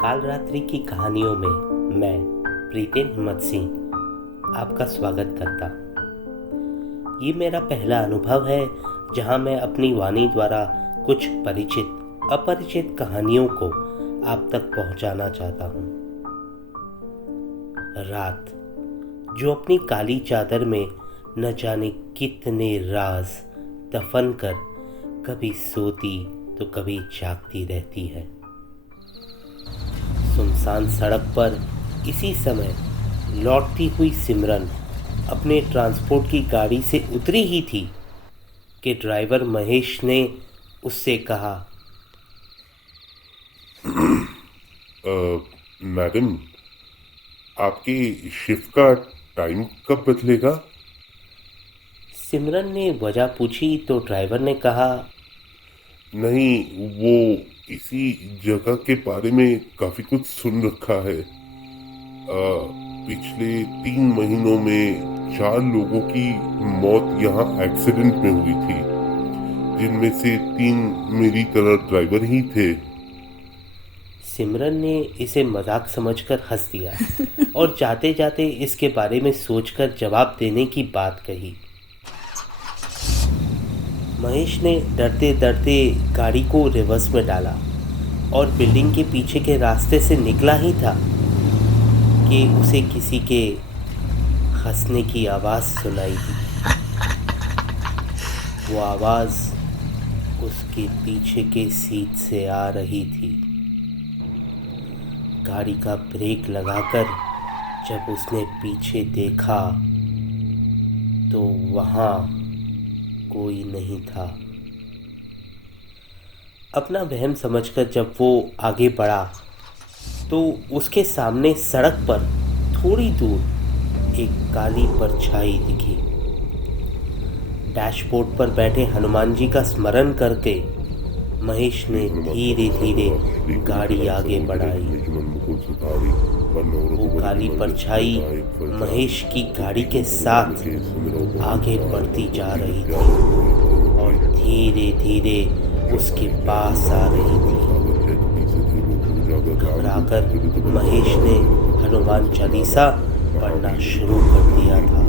काल रात्रि की कहानियों में मैं प्रीतेन हिम्मत सिंह आपका स्वागत करता। ये मेरा पहला अनुभव है जहां मैं अपनी वाणी द्वारा कुछ परिचित अपरिचित कहानियों को आप तक पहुंचाना चाहता हूं। रात जो अपनी काली चादर में न जाने कितने राज दफन कर कभी सोती तो कभी जागती रहती है। सुनसान सड़क पर इसी समय लौटती हुई सिमरन अपने ट्रांसपोर्ट की गाड़ी से उतरी ही थी कि ड्राइवर महेश ने उससे कहा, मैडम, आपकी शिफ्ट का टाइम कब बदलेगा? सिमरन ने वजह पूछी तो ड्राइवर ने कहा, नहीं, वो इसी जगह के बारे में काफी कुछ सुन रखा है। पिछले 3 महीनों में 4 लोगों की मौत यहाँ एक्सीडेंट में हुई थी, जिनमें से 3 मेरी तरह ड्राइवर ही थे। सिमरन ने इसे मजाक समझकर हंस दिया और जाते जाते इसके बारे में सोचकर जवाब देने की बात कही। महेश ने डरते डरते गाड़ी को रिवर्स में डाला और बिल्डिंग के पीछे के रास्ते से निकला ही था कि उसे किसी के हंसने की आवाज़ सुनाई दी। वो आवाज़ उसके पीछे के सीट से आ रही थी। गाड़ी का ब्रेक लगाकर जब उसने पीछे देखा तो वहाँ कोई नहीं था। अपना वहम समझकर जब वो आगे बढ़ा तो उसके सामने सड़क पर थोड़ी दूर एक काली परछाई दिखी। डैशबोर्ड पर बैठे हनुमान जी का स्मरण करके महेश ने धीरे धीरे गाड़ी आगे बढ़ाई। वो काली परछाई महेश की गाड़ी के साथ आगे बढ़ती जा रही थी और धीरे धीरे उसके पास आ रही थी। घबराकर महेश ने हनुमान चालीसा पढ़ना शुरू कर दिया था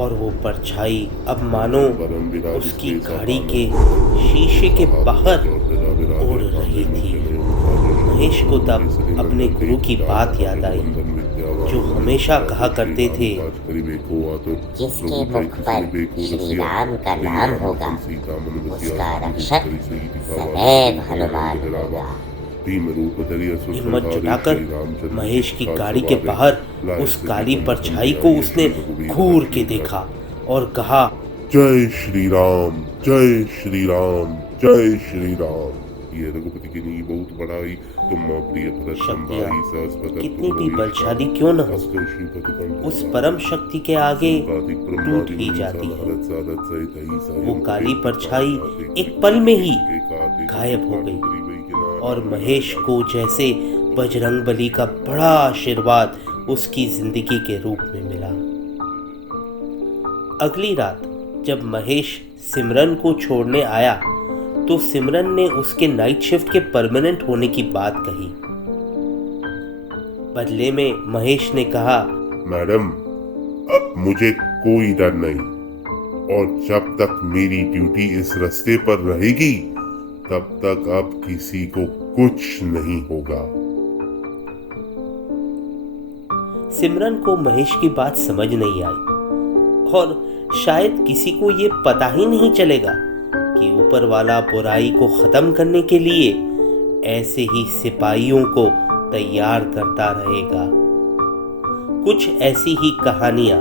और वो परछाई अब मानो उसकी गाड़ी के शीशे के बाहर उड़ रही थी। महेश को तब अपने गुरु की बात याद आई, जो हमेशा कहा करते थे, जिसके मुख पर श्री राम का नाम होगा, उसका रक्षक सदैव हनुमान होगा। हिम्मत जुटाकर महेश की गाड़ी के बाहर उस काली परछाई को उसने घूर के देखा और कहा, जय श्री राम, जय श्री राम, जय श्री राम। ये रघुपति की नींव बहुत बढ़ाई, तुम प्रिय शक्तियाँ कितनी भी बलशाली क्यों न हो, उस परम शक्ति के आगे टूट ही जाती है। वो काली परछाई एक पल में ही गायब हो गई और महेश को जैसे बजरंगबली का बड़ा आशीर्वाद उसकी जिंदगी के रूप में मिला। अगली रात जब महेश सिमरन को छोड़ने आया तो सिमरन ने उसके नाइट शिफ्ट के परमानेंट होने की बात कही। बदले में महेश ने कहा, मैडम, अब मुझे कोई डर नहीं, और जब तक मेरी ड्यूटी इस रास्ते पर रहेगी तब तक अब किसी को कुछ नहीं होगा। सिमरन को महेश की बात समझ नहीं आई और शायद किसी को ये पता ही नहीं चलेगा कि ऊपर वाला बुराई को खत्म करने के लिए ऐसे ही सिपाहियों को तैयार करता रहेगा। कुछ ऐसी ही कहानियां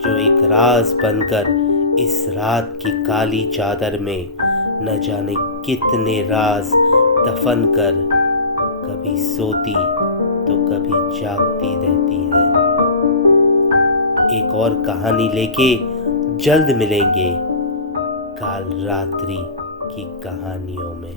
जो एक राज बनकर इस रात की काली चादर में न जाने कितने राज दफन कर कभी सोती तो कभी जागती रहती है। एक और कहानी लेके जल्द मिलेंगे काल रात्रि की कहानियों में।